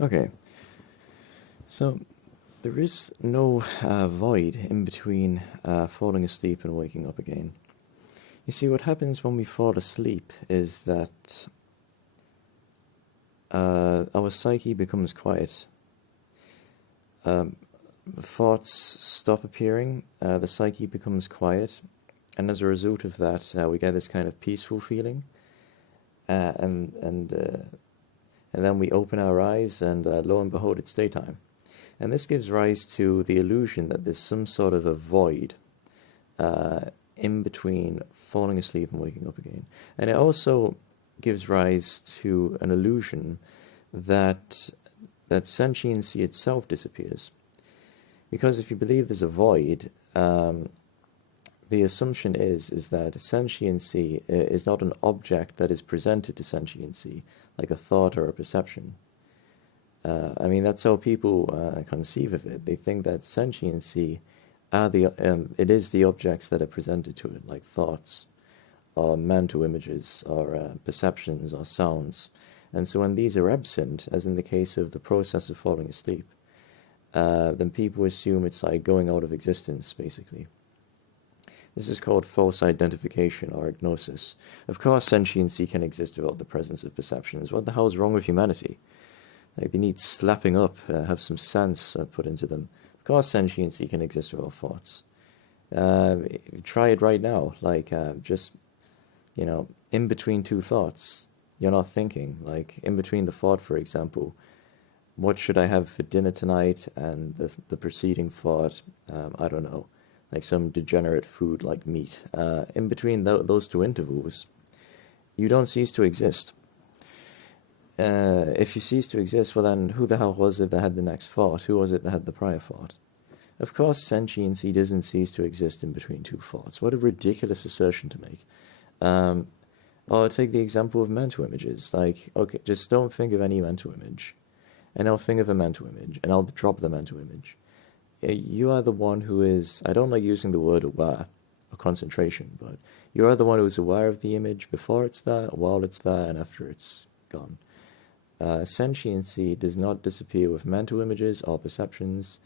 Okay, so there is no void in between falling asleep and waking up again. You see, what happens when we fall asleep is that our psyche becomes quiet. Thoughts stop appearing, the psyche becomes quiet, and as a result of that, we get this kind of peaceful feeling, and then we open our eyes, and lo and behold, it's daytime. And this gives rise to the illusion that there's some sort of a void in between falling asleep and waking up again. And it also gives rise to an illusion that sentiency itself disappears. Because if you believe there's a void, the assumption is that sentiency is not an object that is presented to sentiency, like a thought or a perception. I mean, that's how people conceive of it. They think that sentiency it is the objects that are presented to it, like thoughts, or mental images, or perceptions, or sounds. And so when these are absent, as in the case of the process of falling asleep, then people assume it's like going out of existence, basically. This is called false identification or agnosis. Of course, sentiency can exist without the presence of perceptions. What the hell is wrong with humanity? Like, they need slapping up, have some sense put into them. Of course, sentiency can exist without thoughts. Try it right now. Like, just, in between two thoughts, you're not thinking. Like, in between the thought, for example, what should I have for dinner tonight? And the preceding thought, I don't know, like some degenerate food like meat. In between those two intervals, you don't cease to exist. If you cease to exist, well then, who the hell was it that had the next thought? Who was it that had the prior thought? Of course, sentiency doesn't cease to exist in between two thoughts. What a ridiculous assertion to make. Or take the example of mental images. Like, okay, just don't think of any mental image, and I'll think of a mental image, and I'll drop the mental image. You are the one who is, I don't like using the word aware or concentration, but you are the one who is aware of the image before it's there, while it's there, and after it's gone. Sentiency does not disappear with mental images or perceptions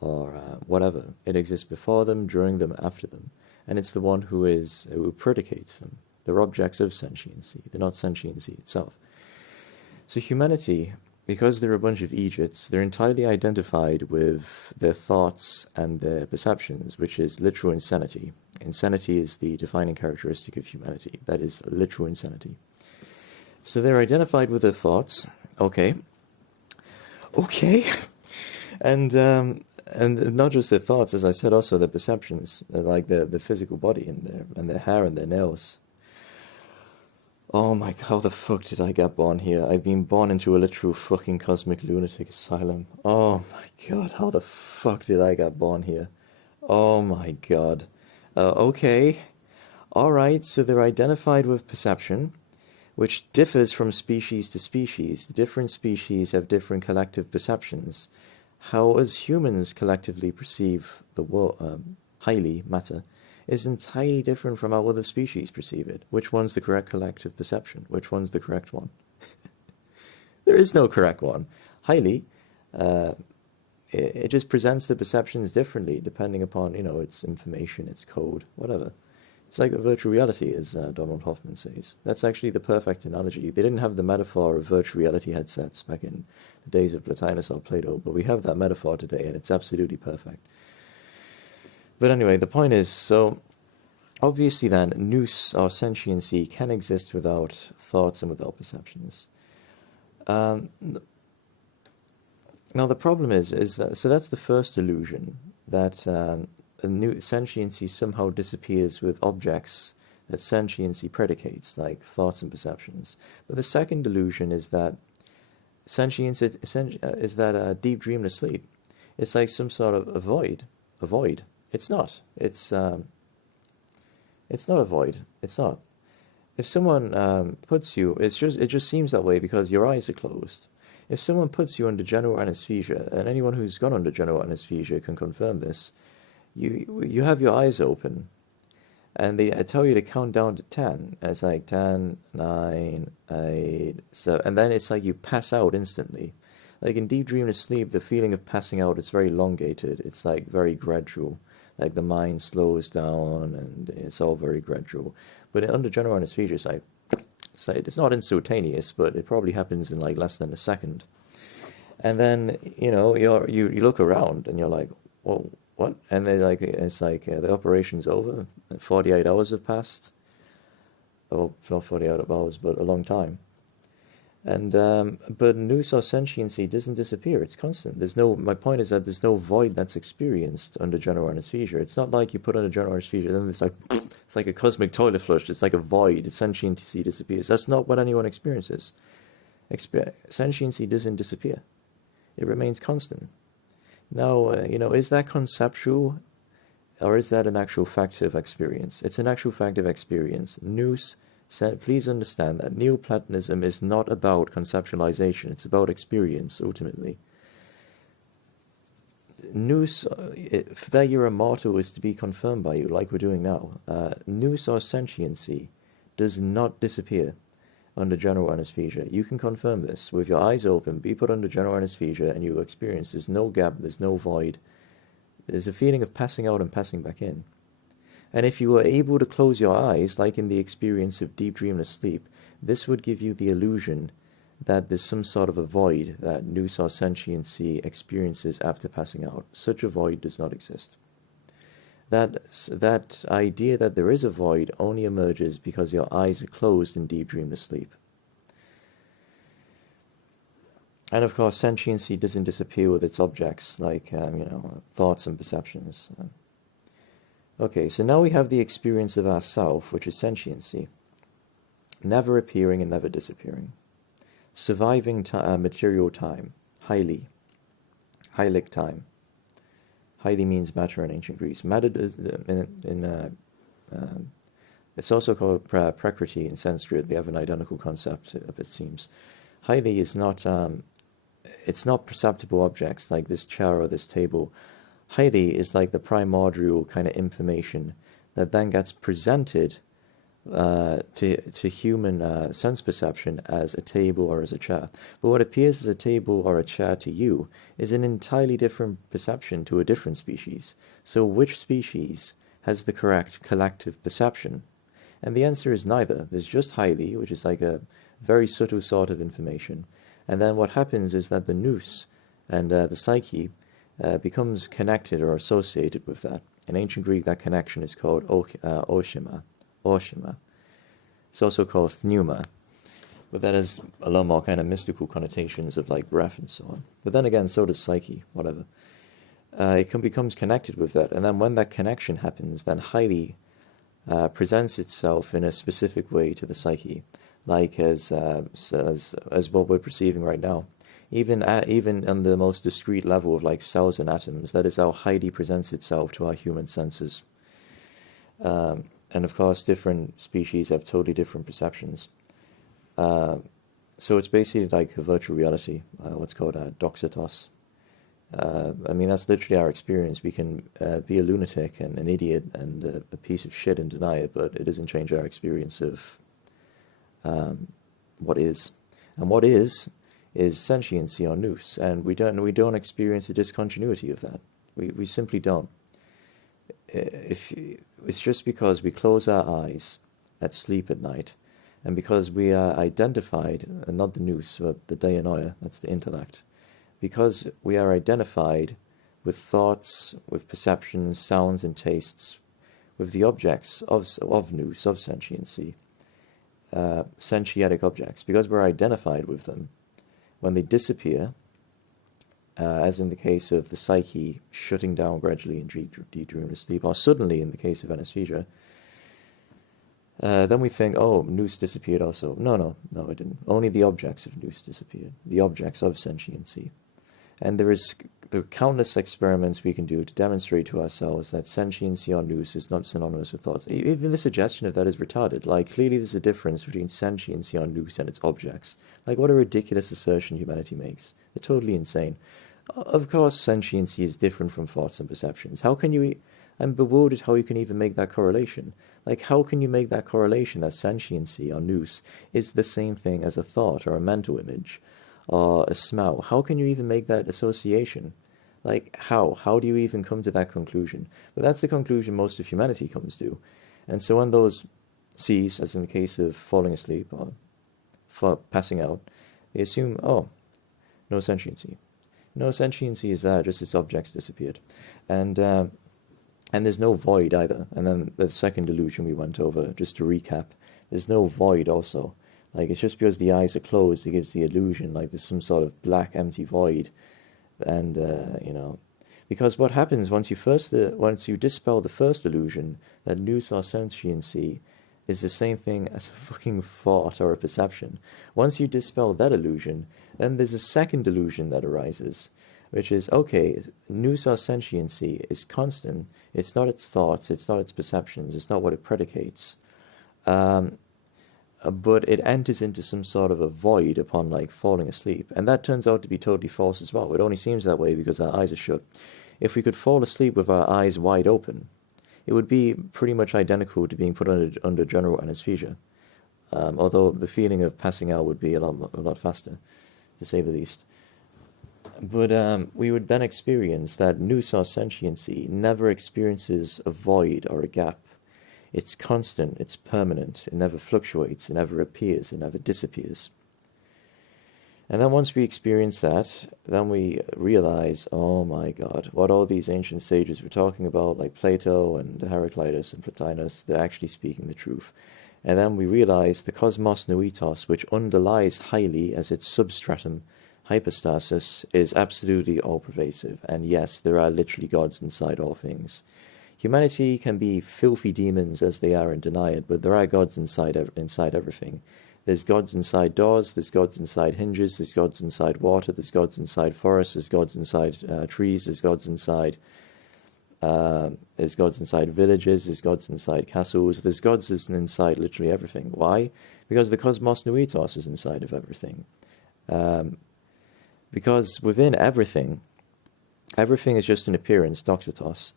or whatever. It exists before them, during them, after them. And it's the one who predicates them. They're objects of sentiency. They're not sentiency itself. So humanity, because they're a bunch of Egypts, they're entirely identified with their thoughts and their perceptions, which is literal insanity. Insanity is the defining characteristic of humanity. That is literal insanity. So they're identified with their thoughts. Okay. And not just their thoughts, as I said, also their perceptions, like the physical body and their hair and their nails. Oh my god, how the fuck did I get born here? I've been born into a literal fucking cosmic lunatic asylum. Oh my god, how the fuck did I get born here? Oh my god. Okay. Alright, so they're identified with perception, which differs from species to species. The different species have different collective perceptions. How as humans collectively perceive the world, highly matter, is entirely different from how other species perceive it. Which one's the correct collective perception? Which one's the correct one? There is no correct one. Highly, it just presents the perceptions differently depending upon, its information, its code, whatever. It's like a virtual reality, as Donald Hoffman says. That's actually the perfect analogy. They didn't have the metaphor of virtual reality headsets back in the days of Plotinus or Plato, but we have that metaphor today, and it's absolutely perfect. But anyway, the point is, so obviously then, nous or sentiency can exist without thoughts and without perceptions. Now the problem is that, so that's the first illusion, that sentiency somehow disappears with objects that sentiency predicates, like thoughts and perceptions. But the second illusion is that sentience is that deep dreamless sleep. It's like some sort of a void. It's not. It's not a void. It's not. If someone puts you, it just seems that way because your eyes are closed. If someone puts you under general anesthesia, and anyone who's gone under general anesthesia can confirm this, you have your eyes open, and they tell you to count down to 10, and it's like 10, 9, 8, 7, and then it's like you pass out instantly. Like in deep dreamless sleep, the feeling of passing out is very elongated. It's like very gradual. Like the mind slows down and it's all very gradual. But under general anesthesia, it's not instantaneous, but it probably happens in like less than a second. And then, you know, you look around and you're like, well, what? And it's like the operation's over. 48 hours have passed. Oh, not 48 hours, but a long time. And but nous or sentiency doesn't disappear. It's constant. My point is that there's no void that's experienced under general anesthesia. It's not like you put under general anesthesia and then it's like a cosmic toilet flush. It's like a void. Sentiency disappears. That's not what anyone experiences. Sentiency doesn't disappear. It remains constant. Now, is that conceptual, or is that an actual fact of experience? It's an actual fact of experience. Nous, please understand that Neoplatonism is not about conceptualization. It's about experience, ultimately. Nous, that your motto is to be confirmed by you, like we're doing now. Nous or sentiency does not disappear under general anesthesia. You can confirm this. With your eyes open, be put under general anesthesia, and you experience there's no gap, there's no void. There's a feeling of passing out and passing back in. And if you were able to close your eyes, like in the experience of deep dreamless sleep, this would give you the illusion that there's some sort of a void that nous or sentiency experiences after passing out. Such a void does not exist. That idea that there is a void only emerges because your eyes are closed in deep dreamless sleep. And of course, sentiency doesn't disappear with its objects, like thoughts and perceptions. Okay, so now we have the experience of ourself, which is sentiency, never appearing and never disappearing, surviving material time, heilig time. Heilig means matter in ancient Greece. Matter is it's also called prakriti in Sanskrit. They have an identical concept, it seems. Heilig is not it's not perceptible objects like this chair or this table. Heilig is like the primordial kind of information that then gets presented to human sense perception as a table or as a chair. But what appears as a table or a chair to you is an entirely different perception to a different species. So which species has the correct collective perception? And the answer is neither. There's just heilig, which is like a very subtle sort of information. And then what happens is that the nous and the psyche becomes connected or associated with that. In ancient Greek, that connection is called oshima. It's also called pneuma, but that has a lot more kind of mystical connotations of like breath and so on. But then again, so does psyche, whatever. It becomes connected with that, and then when that connection happens, then heilig presents itself in a specific way to the psyche, like as what we're perceiving right now. Even on the most discrete level of like cells and atoms, that is how heilig presents itself to our human senses. And of course, different species have totally different perceptions. So it's basically like a virtual reality, what's called doxatos. That's literally our experience. We can be a lunatic and an idiot and a piece of shit and deny it, but it doesn't change our experience of what is. And what is sentiency or nous, and we don't experience the discontinuity of that. We simply don't. It's just because we close our eyes at sleep at night, and because we are identified, and not the nous, but the deinoia, that's the intellect, because we are identified with thoughts, with perceptions, sounds and tastes, with the objects of nous, of sentiency, sentietic objects, because we're identified with them, when they disappear, as in the case of the psyche shutting down gradually in deep dreamless sleep, or suddenly in the case of anesthesia, then we think, oh, nous disappeared also. No, it didn't. Only the objects of nous disappeared, the objects of sentiency. And there are countless experiments we can do to demonstrate to ourselves that sentiency or nous is not synonymous with thoughts. Even the suggestion of that is retarded. Like, clearly there's a difference between sentiency or nous and its objects. Like, what a ridiculous assertion humanity makes. They're totally insane. Of course, sentiency is different from thoughts and perceptions. How can you... I'm bewildered how you can even make that correlation. Like, how can you make that correlation that sentiency or nous is the same thing as a thought or a mental image? or a smell. How can you even make that association? Like, how? How do you even come to that conclusion? But that's the conclusion most of humanity comes to. And so when those cease, as in the case of falling asleep or passing out, they assume, oh, no sentiency. No sentiency is there, just its objects disappeared. And there's no void either. And then the second illusion we went over, just to recap, there's no void also. Like, it's just because the eyes are closed, it gives the illusion like there's some sort of black, empty void. And, because what happens once you dispel the first illusion, that nous or sentiency is the same thing as a fucking thought or a perception. Once you dispel that illusion, then there's a second illusion that arises, which is, okay, nous or sentiency is constant. It's not its thoughts, it's not its perceptions, it's not what it predicates. But it enters into some sort of a void upon, like, falling asleep. And that turns out to be totally false as well. It only seems that way because our eyes are shut. If we could fall asleep with our eyes wide open, it would be pretty much identical to being put under general anesthesia. Although the feeling of passing out would be a lot faster, to say the least. But we would then experience that nous or sentiency never experiences a void or a gap. It's constant, it's permanent, it never fluctuates, it never appears, it never disappears. And then once we experience that, then we realize, oh my God, what all these ancient sages were talking about, like Plato and Heraclitus and Plotinus, they're actually speaking the truth. And then we realize the cosmos noetos, which underlies highly as its substratum, hypostasis, is absolutely all-pervasive. And yes, there are literally gods inside all things. Humanity can be filthy demons as they are and deny it, but there are gods inside everything. There's gods inside doors, there's gods inside hinges, there's gods inside water, there's gods inside forests, there's gods inside trees, there's gods inside villages, there's gods inside castles, there's gods inside literally everything. Why? Because the cosmos noetos is inside of everything. Because within everything is just an appearance, doxatos.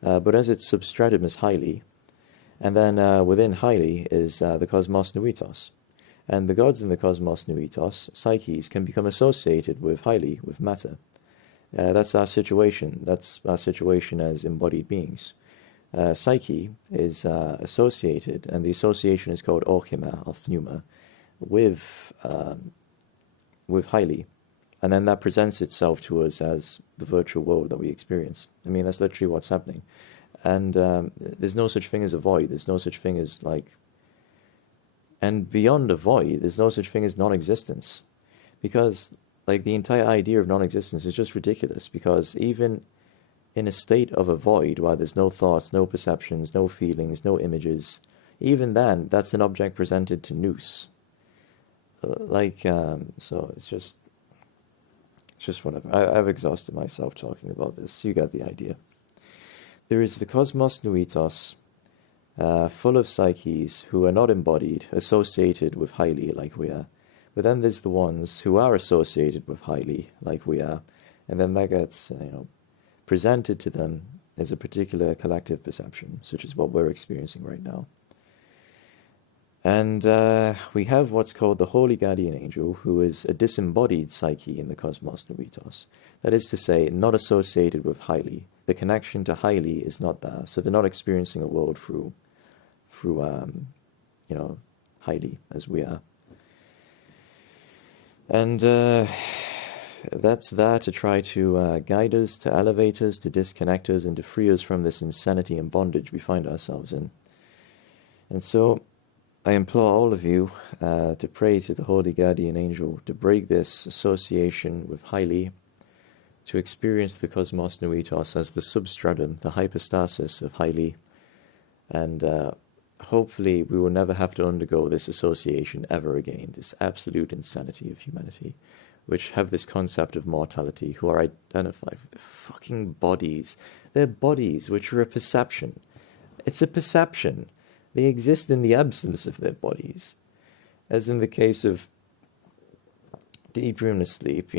But as its substratum is highly, and then within highly is the cosmos noetos. And the gods in the cosmos noetos, psyches, can become associated with highly, with matter. That's our situation. That's our situation as embodied beings. Psyche is associated, and the association is called orchima, or pneuma, with highly. And then that presents itself to us as the virtual world that we experience. I mean, that's literally what's happening. And there's no such thing as a void. There's no such thing as, like... And beyond a void, there's no such thing as non-existence. Because, like, the entire idea of non-existence is just ridiculous. Because even in a state of a void, where there's no thoughts, no perceptions, no feelings, no images, even then, that's an object presented to nous. So it's just whatever. I've exhausted myself talking about this. You get the idea. There is the cosmos noetos, full of psyches who are not embodied, associated with highly like we are. But then there's the ones who are associated with highly like we are. And then that gets, presented to them as a particular collective perception, such as what we're experiencing right now. And we have what's called the Holy Guardian Angel, who is a disembodied psyche in the cosmos noetos. That is to say, not associated with highly. The connection to highly is not there, so they're not experiencing a world through highly, as we are. And that's there to try to guide us, to elevate us, to disconnect us, and to free us from this insanity and bondage we find ourselves in. And so I implore all of you to pray to the Holy Guardian Angel to break this association with highly, to experience the cosmos noetos as the substratum, the hypostasis of highly, and hopefully we will never have to undergo this association ever again, this absolute insanity of humanity, which have this concept of mortality, who are identified with their fucking bodies. Their bodies, which are a perception. It's a perception. They exist in the absence of their bodies. As in the case of deep dreamless sleep,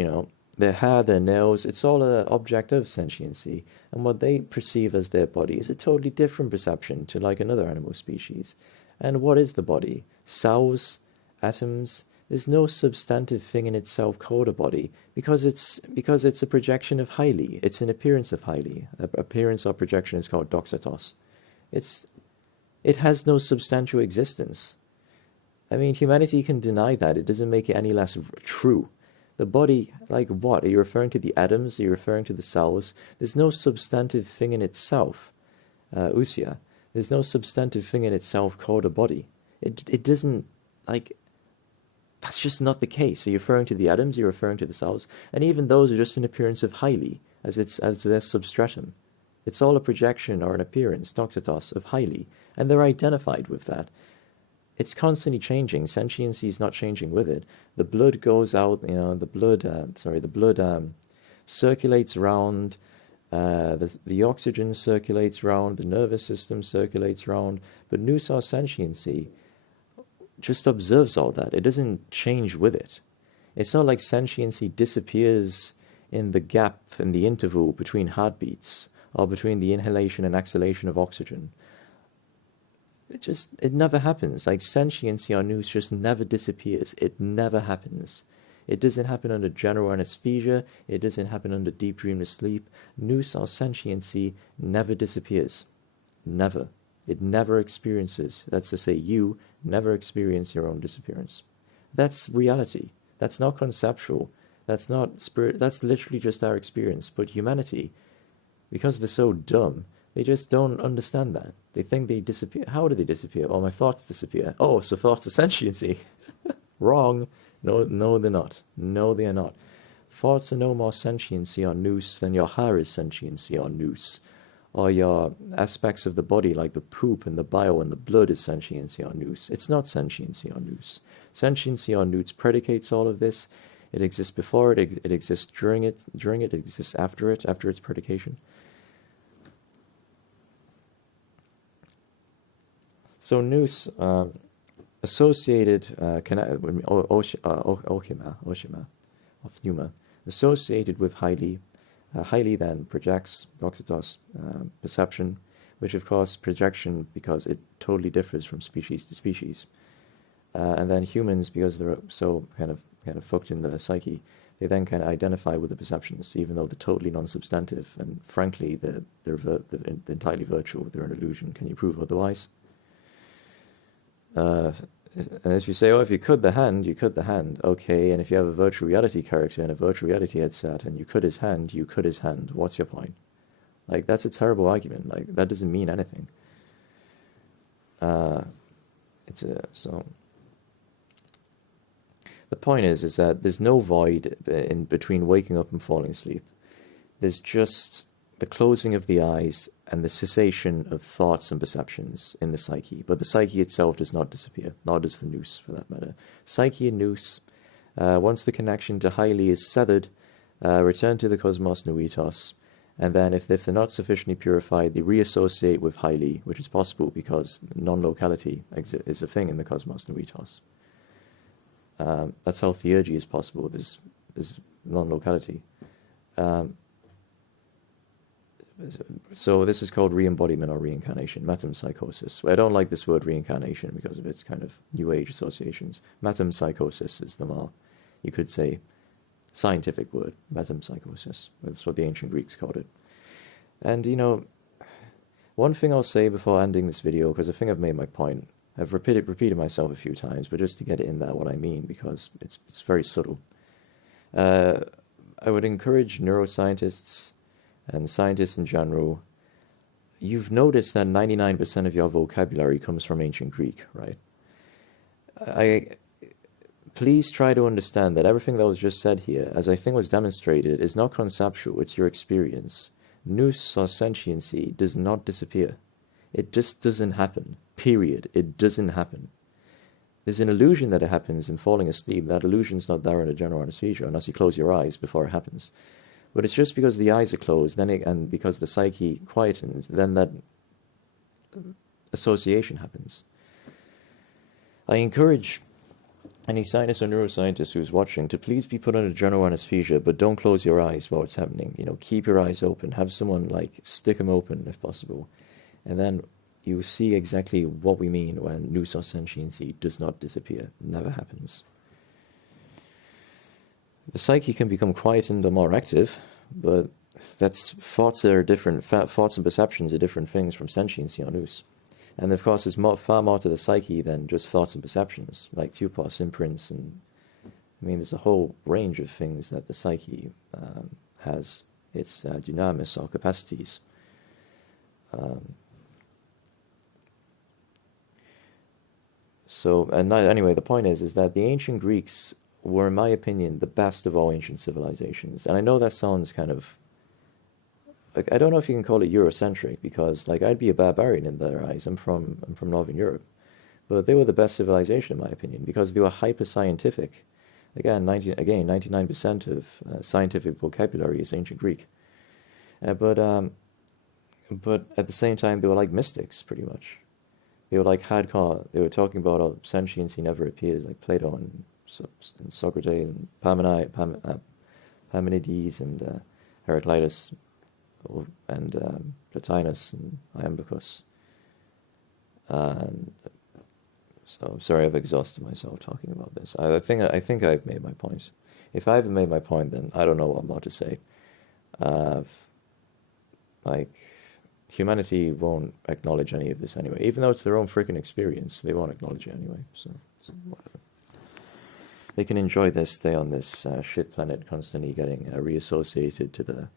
their hair, their nails, it's all an object of sentiency. And what they perceive as their body is a totally different perception to like another animal species. And what is the body? Cells, atoms. There's no substantive thing in itself called a body, because it's a projection of highly. It's an appearance of highly. Appearance or projection is called doxatos. It has no substantial existence. I mean, humanity can deny that. It doesn't make it any less true. The body, like what? Are you referring to the atoms? Are you referring to the cells? There's no substantive thing in itself, ousia. There's no substantive thing in itself called a body. It doesn't, like, that's just not the case. Are you referring to the atoms? Are you referring to the cells? And even those are just an appearance of highly, as their substratum. It's all a projection or an appearance, doxatos, of highly, and they're identified with that. It's constantly changing. Sentiency is not changing with it. The blood goes out, the blood circulates around, the oxygen circulates around, the nervous system circulates around, but nous or sentiency just observes all that. It doesn't change with it. It's not like sentiency disappears in the gap, in the interval between heartbeats, or between the inhalation and exhalation of oxygen. It never happens. Like, sentiency or nous just never disappears. It never happens. It doesn't happen under general anesthesia. It doesn't happen under deep dreamless sleep. Nous or sentiency never disappears. Never. It never experiences. That's to say, you never experience your own disappearance. That's reality. That's not conceptual. That's not spirit. That's literally just our experience. But humanity, because they're so dumb, they just don't understand that. They think they disappear. How do they disappear? Well, my thoughts disappear. Oh, so thoughts are sentiency. Wrong. No, they're not. No, they are not. Thoughts are no more sentiency or nous than your hair is sentiency or nous. Or your aspects of the body, like the poop and the bile and the blood, is sentiency or nous. It's not sentiency or nous. Sentiency or nous predicates all of this. It exists before it, it exists during it, it exists after its predication. So nous, associated, of pneuma, associated with highly, highly then projects, doxatos, perception, which of course projection because it totally differs from species to species. And then humans, because they're so kind of fucked in the psyche, they then kind of identify with the perceptions, even though they're totally non-substantive, and frankly, they're entirely virtual, they're an illusion. Can you prove otherwise? And if you say, oh, if you cut the hand, you cut the hand. Okay, and if you have a virtual reality character in a virtual reality headset and you cut his hand, you cut his hand. What's your point? Like, that's a terrible argument. Like, that doesn't mean anything. So the point is that there's no void in between waking up and falling asleep. There's just the closing of the eyes and the cessation of thoughts and perceptions in the psyche. But the psyche itself does not disappear, nor does the nous, for that matter. Psyche and nous, once the connection to highly is severed, return to the cosmos nuitos, and then if they're not sufficiently purified, they reassociate with highly, which is possible because non-locality is a thing in the cosmos nuitos. That's how theurgy is possible. There's non-locality. So this is called re-embodiment or reincarnation, metempsychosis. I don't like this word reincarnation because of its kind of New Age associations. Metempsychosis is the more, you could say, scientific word, metempsychosis. That's what the ancient Greeks called it. And, one thing I'll say before ending this video, because I think I've made my point, I've repeated myself a few times, but just to get it in there what I mean, because it's very subtle. I would encourage neuroscientists and scientists in general. You've noticed that 99% of your vocabulary comes from ancient Greek, right? Please try to understand that everything that was just said here, as I think was demonstrated, is not conceptual, it's your experience. Nous or sentiency does not disappear. It just doesn't happen. Period. It doesn't happen. There's an illusion that it happens in falling asleep. That illusion's not there in a general anesthesia unless you close your eyes before it happens. But it's just because the eyes are closed, and because the psyche quietens, then that association happens. I encourage any scientist or neuroscientist who's watching to please be put under general anesthesia, but don't close your eyes while it's happening. Keep your eyes open. Have someone stick them open if possible, and then you see exactly what we mean when nous or sentiency does not disappear. It never happens. The psyche can become quietened or more active, but thoughts are different. Thoughts and perceptions are different things from sentiency or nous. And of course, there's far more to the psyche than just thoughts and perceptions, like tupos, imprints, and I mean, there's a whole range of things that the psyche has, its dynamis or capacities. Anyway, the point is that the ancient Greeks were, in my opinion, the best of all ancient civilizations. And I know that sounds kind of, like, I don't know if you can call it Eurocentric, because, like, I'd be a barbarian in their eyes. I'm from Northern Europe. But they were the best civilization, in my opinion, because they were hyper-scientific. Again, 99% of scientific vocabulary is ancient Greek. But at the same time, they were like mystics, pretty much. They were like hardcore. They were talking about how sentiency never appears, like Plato and Socrates and Parmenides and Heraclitus and Plotinus and Iamblichus. And so I'm sorry I've exhausted myself talking about this. I think I've made my point. If I haven't made my point, then I don't know what more to say. Like, humanity won't acknowledge any of this anyway. Even though it's their own freaking experience, they won't acknowledge it anyway. So whatever. They can enjoy their stay on this shit planet, constantly getting reassociated to the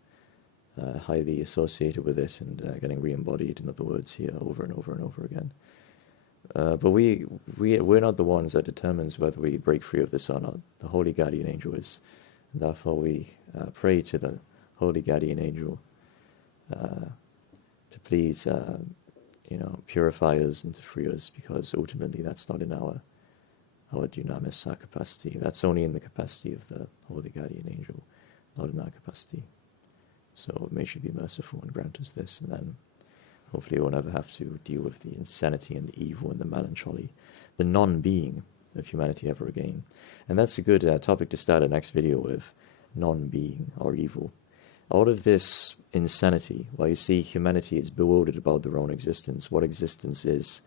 highly associated with it, and getting re-embodied, in other words, here over and over and over again. But we're not the ones that determines whether we break free of this or not. The Holy Guardian Angel is. And therefore we pray to the Holy Guardian Angel to please, purify us and to free us, because ultimately that's not in our dynamis, our capacity. That's only in the capacity of the Holy Guardian Angel, not in our capacity. So may she be merciful and grant us this, and then hopefully we'll never have to deal with the insanity and the evil and the melancholy, the non-being of humanity ever again. And that's a good topic to start a next video with, non-being or evil. Out of this insanity, while you see humanity is bewildered about their own existence, what existence is,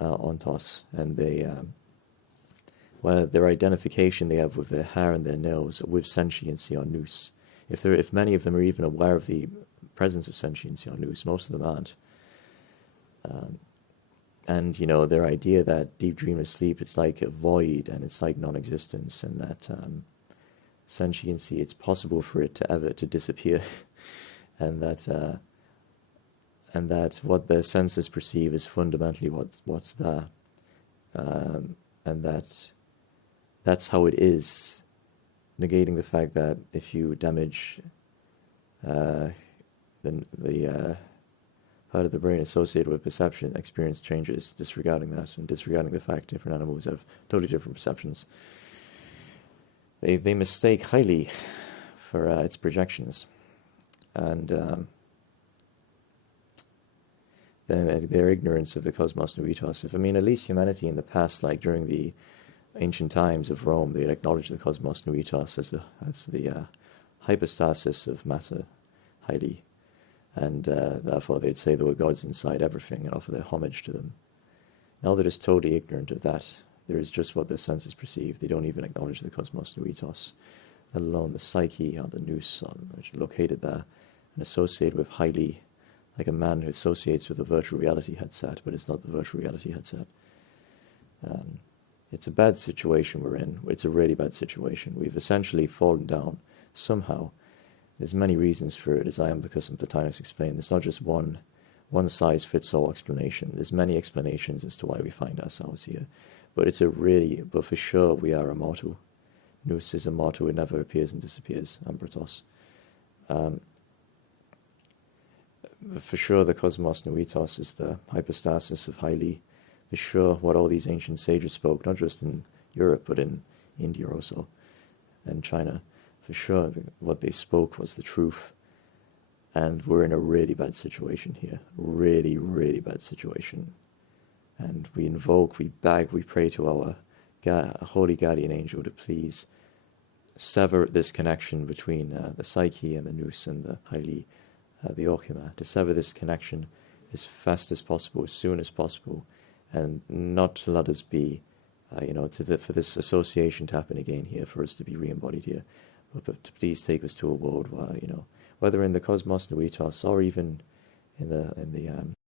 ontos, and their identification they have with their hair and their nails, with sentiency or nous. If many of them are even aware of the presence of sentiency or nous, most of them aren't. And their idea that deep dreamless sleep, it's like a void and it's like non-existence, and that sentiency, it's possible for it to disappear, and that what their senses perceive is fundamentally what's there, and that's how it is, negating the fact that if you damage the part of the brain associated with perception, experience changes, disregarding that and disregarding the fact different animals have totally different perceptions. They mistake highly for its projections, and then their ignorance of the cosmos nouitos. At least humanity in the past, like during the ancient times of Rome, they'd acknowledge the cosmos nouitos as the hypostasis of matter, highly, and therefore they'd say there were gods inside everything and offer their homage to them. Now they're just totally ignorant of that. There is just what their senses perceive. They don't even acknowledge the cosmos nouitos, let alone the psyche or the nous, which are located there and associated with highly, like a man who associates with a virtual reality headset, but it's not the virtual reality headset. It's a bad situation we're in. It's a really bad situation. We've essentially fallen down somehow. There's many reasons for it, as Iamblichus and Plotinus explain. There's not just one size fits all explanation. There's many explanations as to why we find ourselves here. But but for sure we are immortal. Nous is immortal, it never appears and disappears, ambratos. For sure the cosmos nouitos is the hypostasis of highly. For sure what all these ancient sages spoke, not just in Europe, but in India also, and China. For sure what they spoke was the truth. And we're in a really bad situation here. Really, really bad situation. And we invoke, we beg, we pray to our Holy Guardian Angel to please sever this connection between the psyche and the nous and the highly, the ochima, to sever this connection as fast as possible, as soon as possible, and not to let us be for this association to happen again here, for us to be re-embodied here. But please take us to a world where, whether in the cosmos, nuitos, or even in the